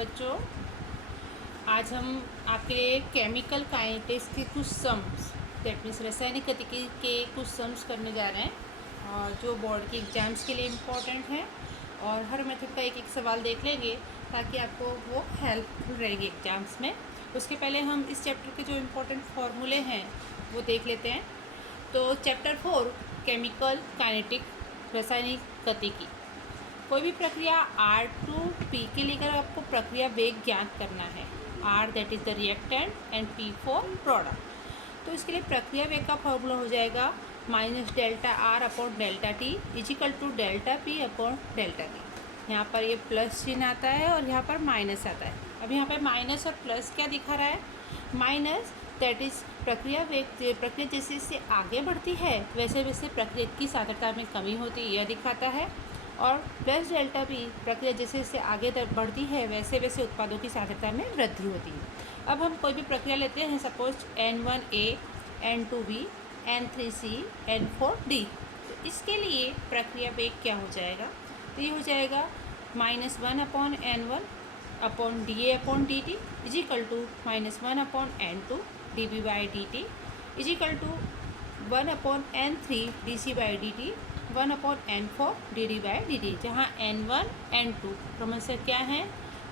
बच्चों, आज हम आपके लिए केमिकल काइनेटिक्स के कुछ सम्स दैट मीन्स रासायनिक गतिकी के कुछ सम्स करने जा रहे हैं और जो बोर्ड के एग्ज़ाम्स के लिए इम्पोर्टेंट हैं। और हर मेथड का एक एक सवाल देख लेंगे ताकि आपको वो हेल्पफुल रहेगी एग्ज़ाम्स में। उसके पहले हम इस चैप्टर के जो इम्पोर्टेंट फार्मूले हैं वो देख लेते हैं। तो चैप्टर 4 केमिकल काइनेटिक रासायनिक गतिकी। कोई भी प्रक्रिया R टू P के लिए अगर आपको प्रक्रिया वेग ज्ञात करना है, R that is the reactant and P for product, तो इसके लिए प्रक्रिया वेग का फॉर्मूला हो जाएगा minus delta R upon delta T equal to delta P upon delta T। यहाँ पर ये प्लस चिन्ह आता है और यहाँ पर माइनस आता है। अब यहाँ पर माइनस और प्लस क्या दिखा रहा है? माइनस दैट इज़ प्रक्रिया जैसे जैसे आगे बढ़ती है वैसे वैसे प्रक्रिया की सांद्रता में कमी होती है, यह दिखाता है। और प्लस डेल्टा भी प्रक्रिया जैसे जैसे आगे तक बढ़ती है वैसे वैसे उत्पादों की सांद्रता में वृद्धि होती है। अब हम कोई भी प्रक्रिया लेते हैं, suppose N1A, N2B, N3C, N4D। तो इसके लिए प्रक्रिया वेग क्या हो जाएगा? तो ये हो जाएगा -1 upon N1 upon DA upon DT equal to -1 upon N2 DB by DT equal to 1 upon N3 DC by DT 1 upon N4 DD by DT, जहाँ N1 N2 क्रमशः क्या है?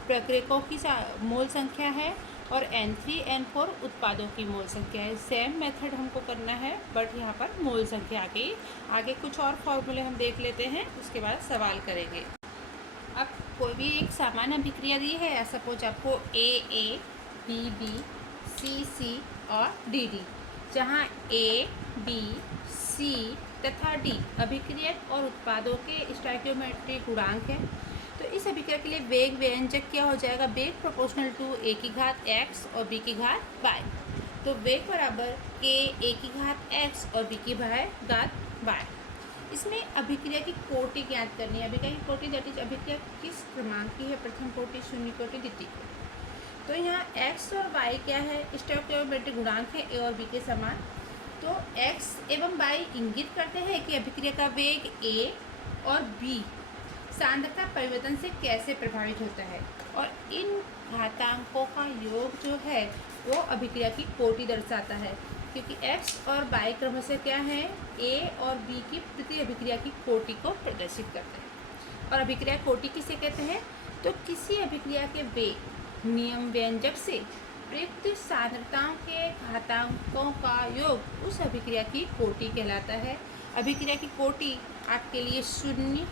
प्रक्रियकों की मोल संख्या है और N3 N4 उत्पादों की मोल संख्या है। सेम मेथड हमको करना है बट यहाँ पर मोल संख्या आ गई। आगे कुछ और फॉर्मूले हम देख लेते हैं, उसके बाद सवाल करेंगे। अब कोई भी एक सामान्य अभिक्रिया दी है, सपोज आपको AA, BB, CC और DD, जहाँ A, B, C तथा D अभिक्रियक और उत्पादों के स्टोइकियोमेट्रिक गुणांक है। तो इस अभिक्रिया के लिए वेग व्यंजक क्या हो जाएगा? वेग प्रोपोर्शनल टू A की घात x और B की घात y। तो वेग बराबर K A की घात x और B की घात y। इसमें अभिक्रिया की कोटि ज्ञात करनी है। अभिक्रिया की कोटि दैट इज अभिक्रिया किस क्रमांक की है? प्रथम कोटि, शून्य कोटि, द्वितीय कोटि। तो यहाँ x और y क्या है? स्टोइकियोमेट्रिक गुणांक है A और B के समान। तो x एवं y इंगित करते हैं कि अभिक्रिया का वेग A और B सांद्रता परिवर्तन से कैसे प्रभावित होता है, और इन घातांकों का योग जो है वो अभिक्रिया की कोटि दर्शाता है, क्योंकि x और y क्रमशः क्या है? A और B की प्रति अभिक्रिया की कोटि को प्रदर्शित करते हैं। और अभिक्रिया कोटि किसे कहते हैं? तो किसी अभिक्रिया के वेग नियम व्यंजक से प्रयुक्त सांद्रताओं के घातांकों का योग उस अभिक्रिया की कोटि कहलाता है। अभिक्रिया की कोटि आपके लिए 0,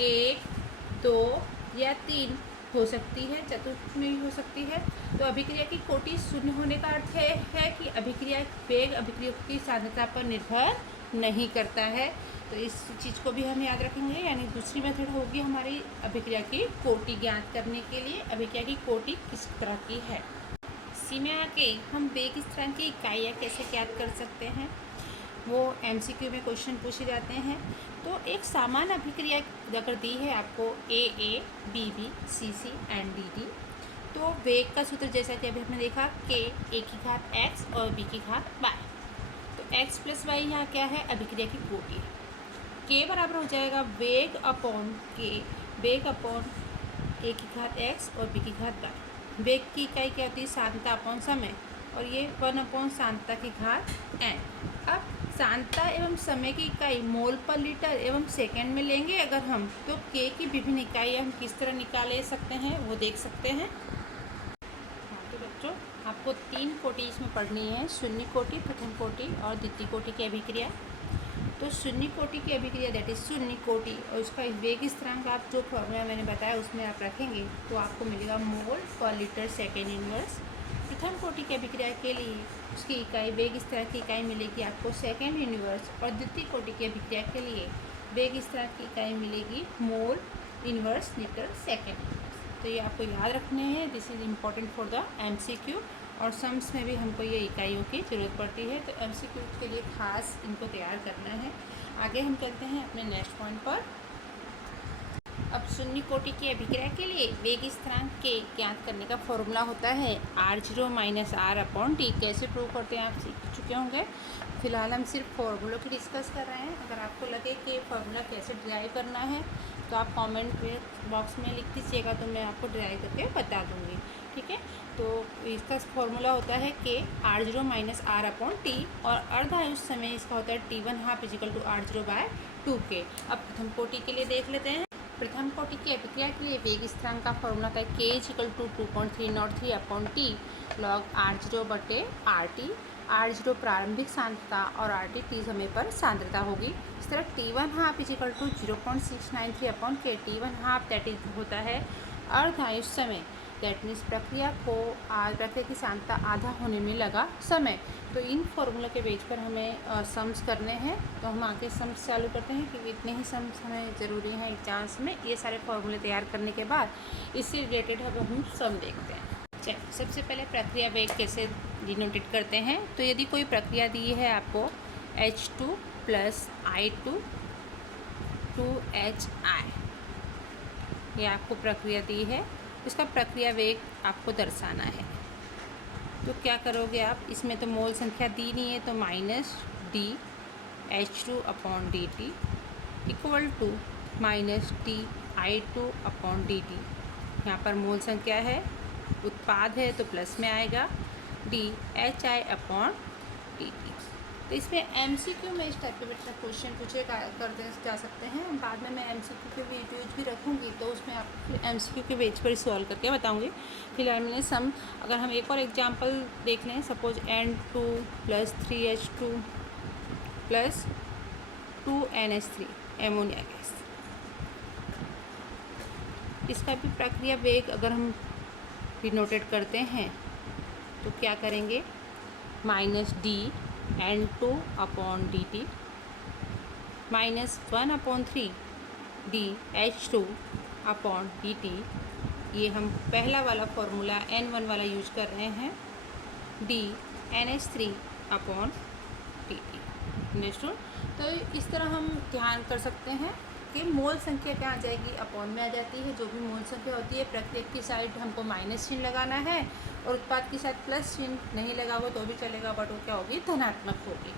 1, 2 या 3 हो सकती है, चतुर्थ में भी हो सकती है। तो अभिक्रिया की कोटि 0 होने का अर्थ है कि अभिक्रिया वेग अभिक्रिया की सांद्रता पर निर्भर नहीं करता है। तो इस चीज़ को भी हम याद रखेंगे। यानी दूसरी मेथड होगी हमारी अभिक्रिया की कोटि ज्ञात करने के लिए, अभिक्रिया की कोटि किस तरह की है। इसी में आके हम वेग स्थिरांक की इकाइयाँ कैसे ज्ञात कर सकते हैं, वो MCQ में क्वेश्चन पूछे जाते हैं। तो एक सामान्य अभिक्रिया अगर दी है आपको AA, BB, CC and DD, तो वेग का सूत्र जैसा कि अभी हमने देखा K A की घात x और B की घात y। तो x प्लस y यहाँ क्या है? अभिक्रिया की कोटि। K बराबर हो जाएगा वेग अपॉन K, वेग अपॉन A की घात x और B की घात y। वेग की इकाई क्या होती है? सांद्रता अपॉन समय, और ये 1 अपॉन सांद्रता की घात n। अब सांद्रता एवं समय की इकाई मोल पर लीटर एवं सेकंड में लेंगे अगर हम, तो K की विभिन्न इकाई हम किस तरह निकाल सकते हैं वो देख सकते हैं। तो बच्चों, आपको 3 कोटि इसमें पढ़नी है, शून्य कोटि, प्रथम कोटि और द्वितीय कोटि की अभिक्रिया। तो शून्य कोटि की अभिक्रिया दैट इज शून्य कोटि, और उसका वेग स्थिरांक आप जो फॉर्मूला मैंने बताया उसमें आप रखेंगे तो आपको मिलेगा मोल पर लीटर सेकेंड इनवर्स। प्रथम कोटि की अभिक्रिया के लिए उसकी इकाई वेग स्थिरांक की इकाई मिलेगी आपको सेकेंड इनवर्स, और द्वितीय कोटि की अभिक्रिया के लिए वेग स्थिरांक की इकाई मिलेगी मोल इनवर्स लीटर सेकेंड। तो ये आपको याद रखने हैं। This is important for the MCQ, और सम्स में भी हमको ये इकाइयों की ज़रूरत पड़ती है। तो MCQ के लिए खास इनको तैयार करना है। आगे हम चलते हैं अपने नेक्स्ट पॉइंट पर। अब शून्य कोटि की अभिक्रिया के लिए वेग स्थिरांक के ज्ञात करने का फॉर्मूला होता है R0 - R अपॉन T। कैसे प्रूव करते हैं आप सीख चुके होंगे। फ़िलहाल हम सिर्फ फॉर्मूलों की डिस्कस कर रहे हैं। अगर आपको लगे कि फार्मूला कैसे ड्राइव करना है तो आप कमेंट बॉक्स में लिख दीजिएगा, तो मैं आपको ड्राइव करके बता दूँगी। ठीक है, तो इसका फॉर्मूला होता है कि R0 minus R upon T, और अर्धायुष समय इसका होता है T1/2 इजिकल टू R0/2K। अब प्रथम कोटि के लिए देख लेते हैं। प्रथम कोटि की अभिक्रिया के लिए वेग स्थिरांक का फॉर्मूला था K equal to 2.303 upon T log R0/RT। R0 प्रारंभिक सांद्रता और RT टी समय पर सांद्रता होगी। इस तरह T1/2 equal to 0.693 upon K। T1/2 that is होता है अर्धायुष समय, दैट मीन्स प्रक्रिया की सांद्रता आधा होने में लगा समय। तो इन फॉर्मूला के बेस पर हमें सम्स करने हैं, तो हम आगे सम्स चालू करते हैं कि इतने ही सम्स हमें ज़रूरी हैं एग्जाम्स में। ये सारे फॉर्मूले तैयार करने के बाद इससे रिलेटेड हम सम देखते हैं। चलिए, सबसे पहले प्रक्रिया वेग कैसे डिनोटेट करते हैं। तो यदि कोई प्रक्रिया दी है आपको H2 प्लस I2 2HI, ये आपको प्रक्रिया दी है, इसका प्रक्रिया वेग आपको दर्शाना है। तो क्या करोगे आप, इसमें तो मोल संख्या दी नहीं है, तो minus D H2 upon D T equal to minus D I2 upon D T. यहाँ पर मोल संख्या है, उत्पाद है तो प्लस में आएगा, D HI upon D T. तो इसमें MCQ में इस टाइप के बेटा क्वेश्चन पूछे कर जा सकते हैं। बाद में मैं MCQ के वीडियोज भी रखूँगी, तो उसमें आपको फिर MCQ के बेस पर सॉल्व करके बताऊँगी। फिलहाल मैंने सम, अगर हम एक और एग्जांपल देख लें, suppose N2 plus 3H2 plus 2NH3 ammonia gas, इसका भी प्रक्रिया वेग अगर हम डिनोटेट करते हैं तो क्या करेंगे, minus D N2 upon D T minus 1/3 D H2 upon D T. ये हम पहला वाला फॉर्मूला N1 वाला यूज कर रहे हैं, D NH3 upon D T. Understood. तो इस तरह हम ध्यान कर सकते हैं कि मोल संख्या क्या आ जाएगी, अपॉन में आ जाती है। जो भी मोल संख्या होती है, प्रक्रिया की साइड हमको माइनस चिन्ह लगाना है और उत्पाद की साइड प्लस चिन्ह नहीं लगा हो तो भी चलेगा, बट वो क्या होगी, धनात्मक होगी।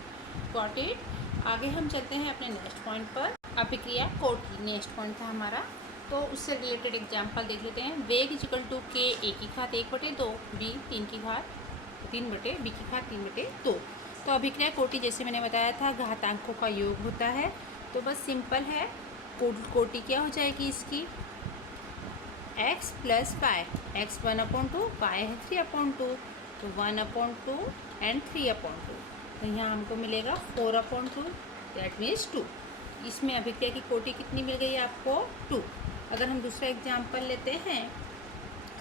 Got it. आगे हम चलते हैं अपने नेक्स्ट पॉइंट पर, अभिक्रिया कोटि नेक्स्ट पॉइंट था हमारा। तो उससे रिलेटेड एग्जाम्पल देख लेते हैं। वेग is equal to K A⁴ 1/2 B 3/2। तो अभिक्रिया कोटि जैसे मैंने बताया था घातांकों का योग होता है। तो बस सिंपल है, कोटि क्या हो जाएगी इसकी, x प्लस पाई, x 1/2 पाई है 3/2, तो 1/2 एंड 3/2। तो यहाँ हमको मिलेगा 4/2, दैट मीन्स 2। इसमें अभिक्रिया की कोटि कितनी मिल गई आपको, 2। अगर हम दूसरा एग्जाम्पल लेते हैं,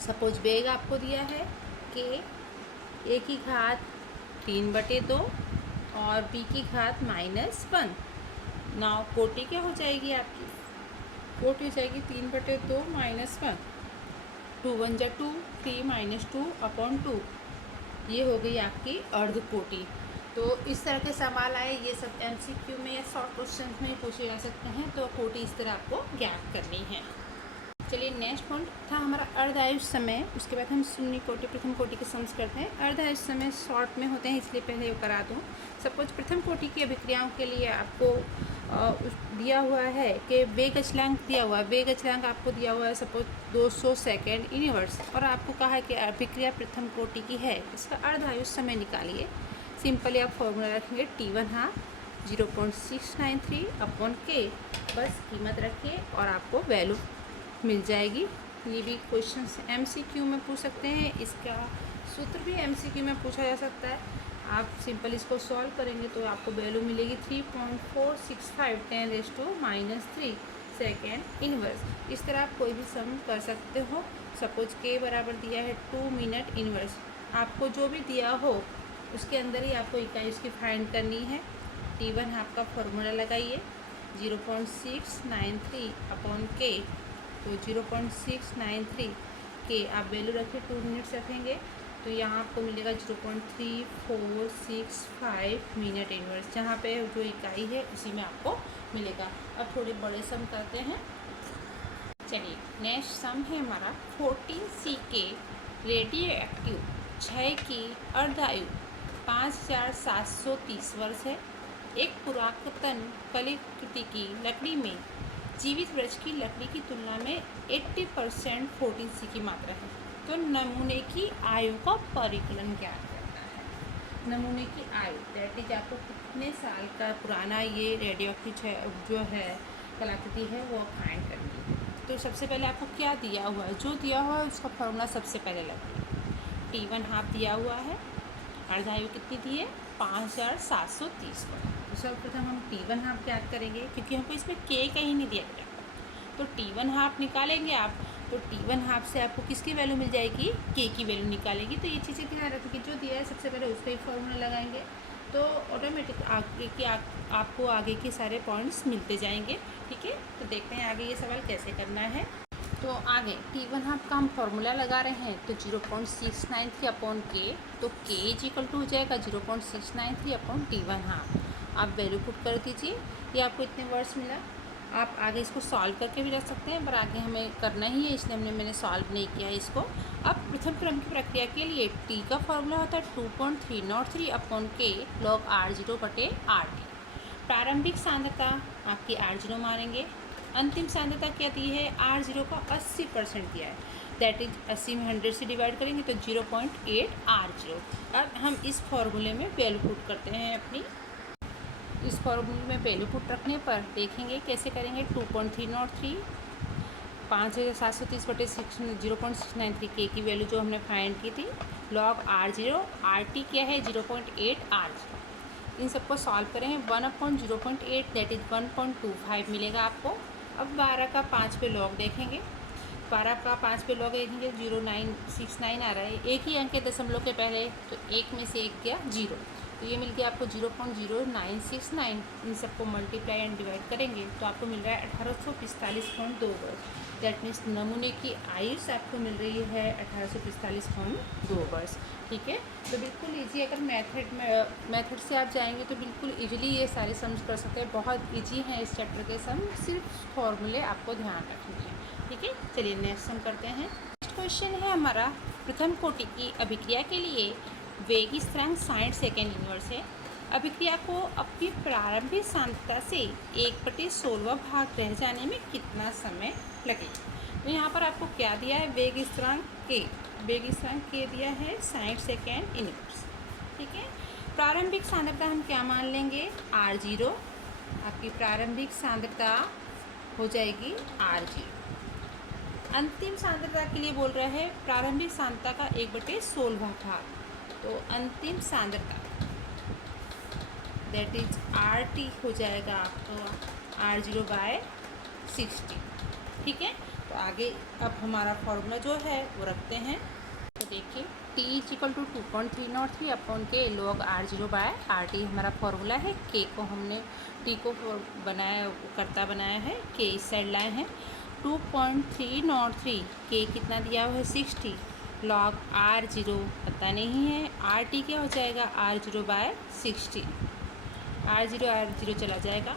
सपोज वेग आपको दिया है कि A⁴ 3/2 और B⁴ -1। नाउ कोटि क्या हो जाएगी आपकी, कोटि हो जाएगी 3/2 माइनस 1, 2 1 जा 2, 3 - 2/2। ये हो गई आपकी अर्ध कोटि। तो इस तरह के सवाल आए, ये सब MCQ में या शॉर्ट क्वेश्चन में पूछे जा सकते हैं। तो कोटि इस तरह आपको ज्ञात करनी है। चलिए, नेक्स्ट पॉइंट था हमारा अर्धायुष समय। उसके बाद हम शून्य कोटि प्रथम कोटि के सम्स करते हैं। अर्धायुष समय शॉर्ट में होते हैं, इसलिए पहले वो करा दूँ। सपोज प्रथम कोटि की अभिक्रियाओं के लिए आपको दिया हुआ है कि वेग अचलांक दिया हुआ है। वेग अचलांक आपको दिया हुआ है सपोज 200 सेकेंड इनवर्स, और आपको कहा है कि अभिक्रिया प्रथम कोटि की है। इसका अर्धायुष समय निकालिए। सिंपली आप फॉर्मूला रखेंगे T1/2 0.693 अपॉन K। बस कीमत रखिए और आपको वैल्यू मिल जाएगी। ये भी क्वेश्चन MCQ में पूछ सकते हैं, इसका सूत्र भी MCQ में पूछा जा सकता है। आप सिंपल इसको सॉल्व करेंगे तो आपको वैल्यू मिलेगी 3.465 10⁻³ सेकेंड इनवर्स। इस तरह आप कोई भी सम कर सकते हो। सपोज K बराबर दिया है 2 मिनट इनवर्स, आपको जो भी दिया हो उसके अंदर ही आपको इकाई उसकी फाइंड करनी है। T1/2 का फॉर्मूला लगाइए 0.693 अपॉन K। तो 0.693 K आप वैल्यू रखिए, 2 मिनट्स रखेंगे तो यहाँ आपको मिलेगा 0.3465 मिनट इनवर्स। जहाँ पे जो इकाई है उसी में आपको मिलेगा। अब थोड़े बड़े सम करते हैं। चलिए, नेक्स्ट सम है हमारा 14 C के रेडियो एक्टिव क्षय की अर्धायु 5730 वर्ष है। एक पुरातन कलाकृति की लकड़ी में जीवित वृक्ष की लकड़ी की तुलना में 80% फोर्टीसी की मात्रा है। तो नमूने की आयु का परिकलन क्या करना है? नमूने की आयु दैट इज आपको कितने साल का पुराना ये रेडियोएक्टिव जो है कलाकृति है वो फाइंड करनी है। तो सबसे पहले आपको क्या दिया हुआ है, जो दिया हुआ है उसका फॉर्मूला सबसे पहले लगाइए। T1 हाफ दिया हुआ है, अर्धायु कितनी दी है 5730 को। तो सर्वप्रथम हम T1 हाफ याद करेंगे क्योंकि हमको इसमें K कहीं नहीं दिया गया। तो T1 हाफ निकालेंगे आप, तो T1 हाफ से आपको किसकी वैल्यू मिल जाएगी, K की वैल्यू निकालेंगी। तो ये चीज़ें ध्यान रखेंगे, जो दिया है सबसे पहले उस पर ही फॉर्मूला लगाएंगे तो ऑटोमेटिक आगे की आपको आगे के सारे पॉइंट्स मिलते जाएंगे। ठीक है, तो देखते हैं आगे ये सवाल कैसे करना है। तो आगे T1 हाफ का हम फॉर्मूला लगा रहे हैं, तो 0.693 अपॉन K, तो K इज इक्वल टू हो जाएगा 0.693 अपॉन T1 हाफ। आप वैल्यू पुट कर दीजिए, ये आपको इतने वर्ड्स मिला। आप आगे इसको सॉल्व करके भी रख सकते हैं, पर आगे हमें करना ही है इसलिए मैंने सॉल्व नहीं किया है इसको। अब प्रथम क्रम की प्रक्रिया के लिए T का फॉर्मूला होता है 2.303 अपॉन K log R0 बटे RT। प्रारंभिक सांद्रता आपकी R0 मानेंगे, अंतिम सांद्रता क्या दी है, R0 का 80% दिया है, दैट इज 80 में 100 से डिवाइड करेंगे तो 0.8 R0। अब हम इस फॉर्मूले में वैल्यू पुट करते हैं अपनी। इस फॉर्मूले में वैल्यू पुट रखने पर देखेंगे कैसे करेंगे। 2.303 5730 बटे 0.693 K की वैल्यू जो हमने फाइंड की थी, log R0, RT क्या है 0.8 R0। इन सबको सॉल्व करें, 1/0.8 दैट इज 1.25 मिलेगा आपको। अब 12 का 5 पे लॉग देखेंगे, 12 का 5 पे लॉग देखेंगे 0969 आ रहा है, एक ही अंक है दशमलव के पहले, तो एक में से एक गया 0, तो ये मिल गया आपको 0.0969। इन सबको मल्टीप्लाई एंड डिवाइड करेंगे तो आपको मिल रहा है 1845.2 वर्ष। दैट मीन्स नमूने की आयु आपको मिल रही है 1845.2 वर्ष। ठीक है, तो बिल्कुल इजी, अगर मेथड से आप जाएंगे तो बिल्कुल इजीली ये सारे सम्स कर सकते हैं। बहुत इजी है इस चैप्टर के सम, सिर्फ फॉर्मूले आपको ध्यान रखने हैं। ठीक है, चलिए नेक्स्ट सम करते हैं। नेक्स्ट क्वेश्चन है हमारा, प्रथम कोटि की अभिक्रिया के लिए वेग स्थिरांक 60 सेकेंड इनवर्स है। अभिक्रिया को अपनी प्रारंभिक सांद्रता से 1/16 भाग रह जाने में कितना समय लगेगा। तो यहाँ पर आपको क्या दिया है, वेग स्थिरांक K, वेग स्थिरांक K दिया है 60 सेकेंड इनवर्स। ठीक है, प्रारंभिक सांद्रता हम क्या मान लेंगे, R0। आपकी प्रारंभिक सांद्रता हो जाएगी R0। अंतिम सांद्रता के लिए बोल रहा है प्रारंभिक सांद्रता का 1/16 भाग, तो अंतिम सांद्रता दैट इज RT हो जाएगा आपको R0/60। ठीक है, तो आगे अब हमारा फॉर्मूला जो है वो रखते हैं। तो देखिए T is equal to 2.303 upon K log R0/RT हमारा फॉर्मूला है। K को हमने T को बनाया है, K इस साइड लाए हैं। 2.303 K कितना दिया हुआ है 60, log R0 पता नहीं है, RT क्या हो जाएगा R0/60, R0 चला जाएगा,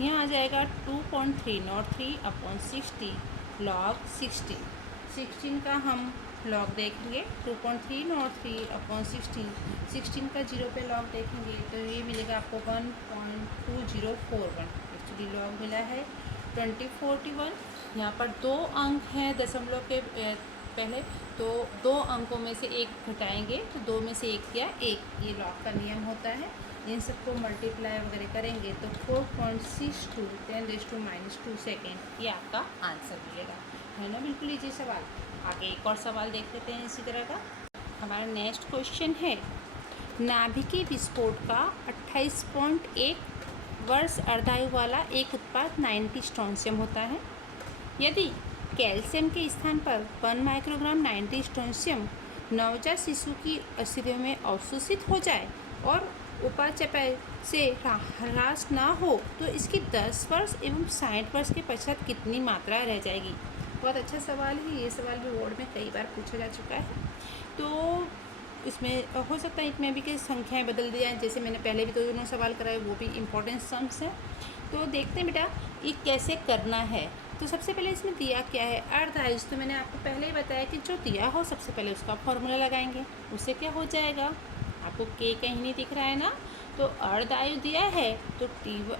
यहाँ आ जाएगा 2.303 अपॉन 60 log 16 का हम लॉग देखेंगे, 2.303 अपॉन 16 का 0 पे लॉग देखेंगे तो ये मिलेगा आपको 1.2041। एक्चुअली लॉग मिला है 2041। यहाँ पर 2 अंक हैं दशमलव के पहले, तो 2 अंकों में से एक घटाएंगे तो 2 में से 1 क्या 1, ये लॉग का नियम होता है। इन सबको मल्टीप्लाई वगैरह करेंगे तो 4.62 10⁻² सेकेंड ये आपका आंसर मिलेगा, है ना। बिल्कुल इजी सवाल। आगे एक और सवाल देख लेते हैं इसी तरह का। हमारा नेक्स्ट क्वेश्चन है, नाभिकीय विस्फोट का 28.1 वर्ष अर्धायु वाला एक उत्पाद 90 स्ट्रोंशियम होता है। यदि कैल्शियम के स्थान पर 1 माइक्रोग्राम 90 स्ट्रोंशियम नवजात शिशु की अस्थियों में अवशोषित हो जाए और उपाचय से ह्रास ना हो तो इसकी 10 वर्ष एवं 60 वर्ष के पश्चात कितनी मात्रा रह जाएगी। बहुत अच्छा सवाल है, ये सवाल भी बोर्ड में कई बार पूछा जा चुका है। तो इसमें हो सकता है इसमें भी कि संख्याएं बदल दी जाएँ, जैसे मैंने पहले भी तो दोनों सवाल कराए, वो भी इम्पोर्टेंट सम्स हैं। तो देखते हैं बेटा ये कैसे करना है। तो सबसे पहले इसमें दिया क्या है, अर्धायुष। तो मैंने आपको पहले ही बताया कि जो दिया हो सबसे पहले उसका फॉर्मूला लगाएंगे, उससे क्या हो जाएगा आपको के कहीं नहीं दिख रहा है ना, तो अर्धायु दिया है तो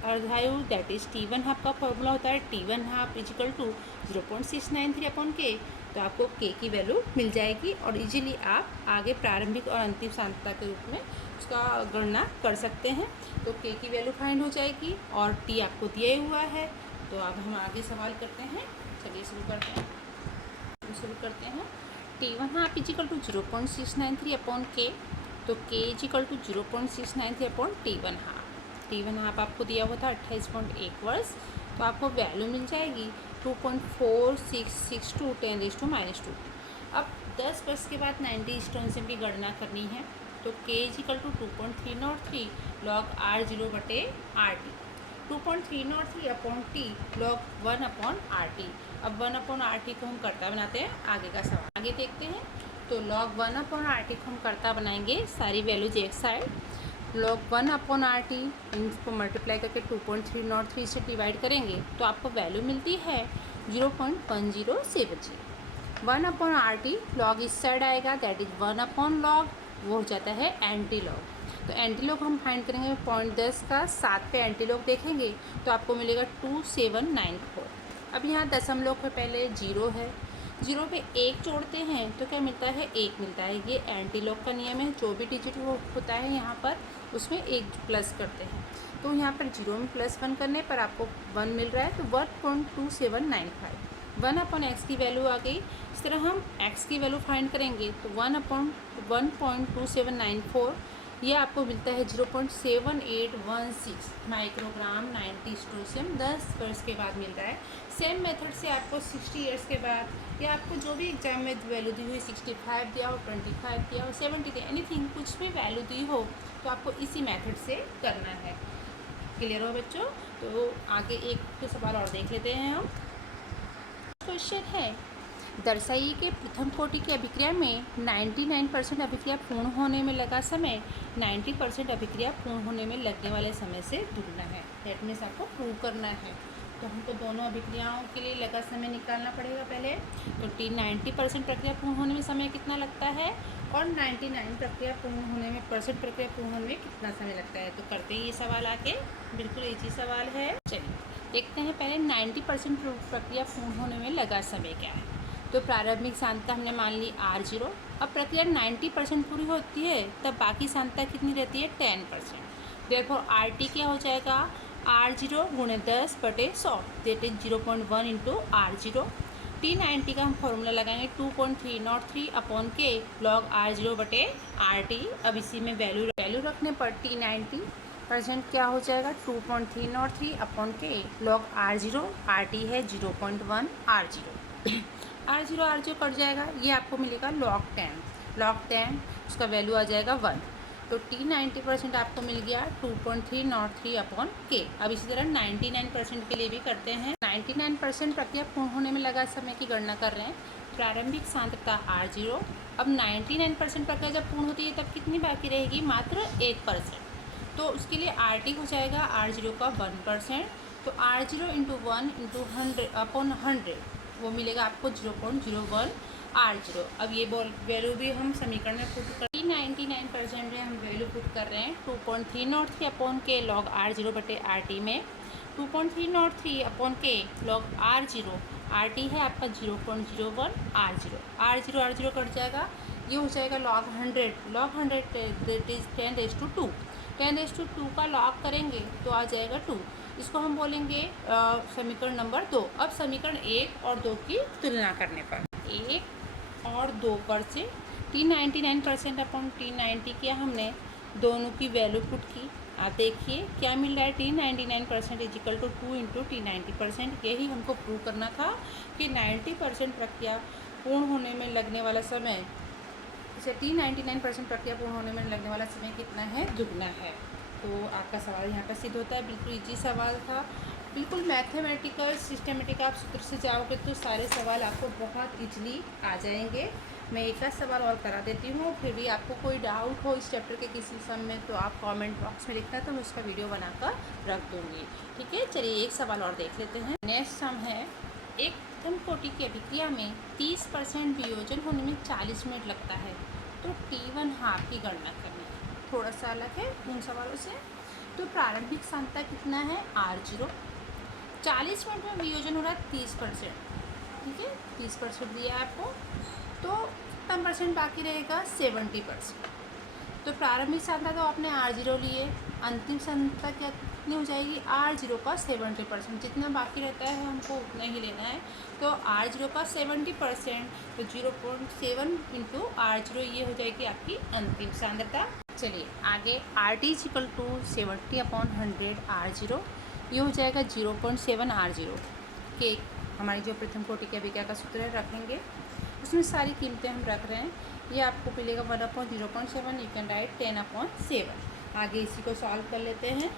अर्धायु दैट इज T1 हाफ का फॉर्मूला होता है T1 half is equal to 0.693 upon K. तो आपको के की वैल्यू मिल जाएगी और इजीली आप आगे प्रारंभिक और अंतिम सांद्रता के रूप में उसका गणना कर सकते हैं। तो के की वैल्यू फाइंड हो जाएगी और टी आपको दिया हुआ है। तो अब हम आगे सवाल करते हैं। चलिए शुरू करते हैं। T1 half is equal to 0.693 upon K. तो K equal to 0.693 upon T1 half. T1 half आपको दिया हुआ था 28.1 वर्ष। तो आपको वैल्यू मिल जाएगी 2.4662 10⁻²। अब 10 वर्ष के बाद 90 स्टोनसिम की गणना करनी है। तो K equal to 2.303 log R0 बटे RT। 2.303 upon T log 1 upon RT। अब 1 अपॉन RT को हम कर्ता बनाते हैं। आगे का सवाल आगे देखते हैं। तो log 1 अपॉन RT को हम कर्ता बनाएंगे, सारी वैल्यूज एक साइड। log 1 अपॉन RT इनको मल्टीप्लाई करके 2.303 से डिवाइड करेंगे तो आपको वैल्यू मिलती है 0.1070। 1 अपॉन RT लॉग इस साइड आएगा, दैट इज 1 अपॉन लॉग, वो हो जाता है एंटी लॉग। तो एंटी लॉग हम फाइंड करेंगे 0.10 का 7 पे एंटी लॉग देखेंगे तो आपको मिलेगा 2794। अब यहाँ दशमलव के पहले 0 है, 0 पे 1 जोड़ते हैं तो क्या मिलता है, 1 मिलता है। ये एंटी लॉग का नियम है, जो भी डिजिट होता है यहाँ पर उसमें 1 प्लस करते हैं। तो यहाँ पर 0 में +1 करने पर आपको 1 मिल रहा है, तो 1.2795। 1 अपॉन एक्स की वैल्यू आ गई। इस तरह हम एक्स की वैल्यू फाइंड करेंगे तो 1 अपॉन 1.2794 ये आपको मिलता है 0.7816 माइक्रोग्राम 90 स्टोनसिम 10 वर्ष के बाद मिल रहा है। सेम मेथड से आपको 60 ईयर्स के बाद या आपको जो भी एग्जाम में वैल्यू दी हुई 65 दिया हो, 25 दिया हो, 70 दिया, एनीथिंग कुछ भी वैल्यू दी हो तो आपको इसी मेथड से करना है। क्लियर हो बच्चों? तो आगे एक तो सवाल और देख लेते हैं हम। क्वेश्चन है, दर्शाइए कि प्रथम कोटि की अभिक्रिया में 99% अभिक्रिया पूर्ण होने में लगा समय 90% अभिक्रिया पूर्ण होने में लगने वाले समय से दुगना है। दैट मीन्स आपको प्रूव करना है। तो हमको दोनों अभिक्रियाओं के लिए लगा समय निकालना पड़ेगा पहले। तो 90% प्रक्रिया पूर्ण होने में समय कितना लगता है और 99 प्रक्रिया पूर्ण होने में प्रक्रिया पूर्ण होने में कितना समय लगता है। तो करते ही ये सवाल आके बिल्कुल इजी सवाल है। चलिए देखते हैं पहले 90% प्रक्रिया पूर्ण होने में लगा समय क्या है। तो प्रारंभिक सांद्रता हमने मान ली R0। अब प्रक्रिया 90% पूरी होती है तब बाकी सांद्रता कितनी रहती है, 10%। देयरफॉर RT क्या हो जाएगा, R0 गुणे 10 बटे 100, that is 0.1 into R0। T90 का हम फॉर्मूला लगाएंगे 2.303 अपॉन के लॉग R0 बटे RT। अब इसी में वैल्यू रखने पर T90% क्या हो जाएगा, 2.303 अपॉन के लॉग R0, RT है 0.1 R0। R0 कट जाएगा, ये आपको मिलेगा log 10 उसका वैल्यू आ जाएगा 1। तो T90% आपको मिल गया 2.303 अपॉन के। अब इसी तरह 99% के लिए भी करते हैं। 99% प्रक्रिया पूर्ण होने में लगा समय की गणना कर रहे हैं। प्रारंभिक सांद्रता R0। अब 99% प्रक्रिया जब पूर्ण होती है तब कितनी बाकी रहेगी, मात्र 1%। तो उसके लिए RT हो जाएगा R0 का 1%। तो R0 इंटू 1 इंटू 100 अपॉन 100 वो मिलेगा आपको 0.01 R0। अब ये वैल्यू भी हम समीकरण में पुट कर 99% में हम वैल्यू पुट कर रहे हैं 2.303 अपॉन के लॉग R0 बटे RT में। 2.303 अपॉन के लॉग R0, RT है आपका 0.01 R0। R0 कट जाएगा, ये हो जाएगा log 100 दैट इज 10⁻²। 10⁻² का लॉग करेंगे तो आ जाएगा 2। इसको हम बोलेंगे समीकरण नंबर 2। अब समीकरण 1 और 2 की तुलना करने पर 1 और 2 पर से T99% अपॉन T90 किया हमने, दोनों की वैल्यू पुट की। आप देखिए क्या मिल रहा है, T99% is equal to 2 into T90%। यही हमको प्रूव करना था कि 90% प्रक्रिया पूर्ण होने में लगने वाला समय, इसे T99% प्रक्रिया पूर्ण होने में लगने वाला समय कितना है, दुगना है। तो आपका सवाल यहाँ पर सिद्ध होता है। बिल्कुल इजी सवाल था, बिल्कुल मैथमेटिकल सिस्टमेटिक। आप सूत्र से जाओगे तो सारे सवाल आपको बहुत इजीली आ जाएंगे। मैं एक आध सवाल और करा देती हूँ, फिर भी आपको कोई डाउट हो इस चैप्टर के किसी सम में तो आप कमेंट बॉक्स में लिखना, तो मैं उसका वीडियो बनाकर रख दूँगी। ठीक है, चलिए एक सवाल और देख लेते हैं। नेक्स्ट सम है, एक प्रथम कोटि की अभिक्रिया में 30% वियोजन होने में 40 मिनट लगता है, तो T1 हाफ की गणना करनी है। थोड़ा सा अलग है उन सवालों से। तो प्रारंभिक सांद्रता कितना है R0। 40 मिनट में वियोजन हो रहा है 30%, ठीक है, 30% दिया है आपको। तो कितना परसेंट बाकी रहेगा? 70%। तो प्रारंभिक सांद्रता तो आपने R0 लिए, अंतिम सांद्रता क्या कितनी हो जाएगी? R0 का 70%, जितना बाकी रहता है हमको उतना ही लेना है। तो R0 का 70%, तो 0.7 इंटू R0 ये हो जाएगी आपकी अंतिम सांद्रता। चलिए आगे, RT इक्वल टू 70/100 R0, ये हो जाएगा 0.7 R0 के। हमारी जो प्रथम कोटि के अभिक्रिया का सूत्र है रखेंगे, इसमें सारी कीमतें हम रख रहे हैं। ये आपको मिलेगा 1/0.7, यू कैन राइट 10/7। आगे इसी को सॉल्व कर लेते हैं।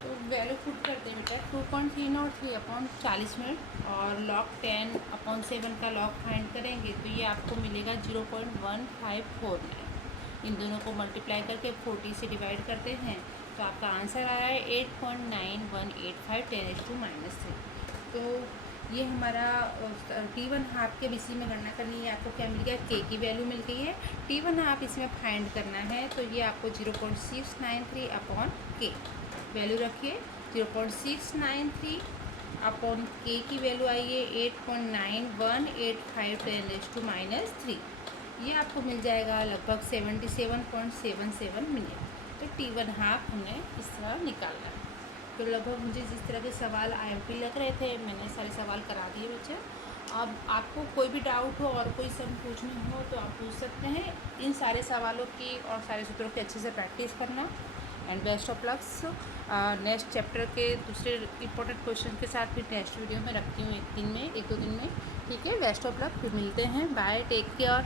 तो वैल्यू पुट करते हैं बेटा, 2.303/40 मिनट और log 10/7 का log फाइंड करेंगे तो ये आपको मिलेगा 0.1549। इन दोनों को मल्टीप्लाई करके 40 से डिवाइड करते हैं तो आपका आंसर आ रहा है 8.9185 10⁻3। तो ये हमारा T1/2 के BC में गणना करनी है। आपको क्या मिल गया? K की वैल्यू मिल गई है। T1/2 इसमें फाइंड करना है तो ये आपको 0.693/K वैल्यू रखिए। 0.693/K की वैल्यू आई है 8.9185 10⁻3। ये आपको मिल जाएगा लगभग 77.77 मिनट। तो T1/2 हमने इस तरह निकालना है। तो लगभग मुझे जिस तरह के सवाल IMP लग रहे थे मैंने सारे सवाल करा दिए बच्चे। अब आपको कोई भी डाउट हो और कोई सम पूछना हो तो आप पूछ सकते हैं। इन सारे सवालों की और सारे सूत्रों की अच्छे से प्रैक्टिस करना। And best of lux. Next chapter के दूसरे इंपॉर्टेंट क्वेश्चन के साथ भी नेक्स्ट वीडियो में रखती हूँ एक दो दिन में। ठीक है, बेस्ट ऑफ लक। फिर मिलते हैं। Bye, take care.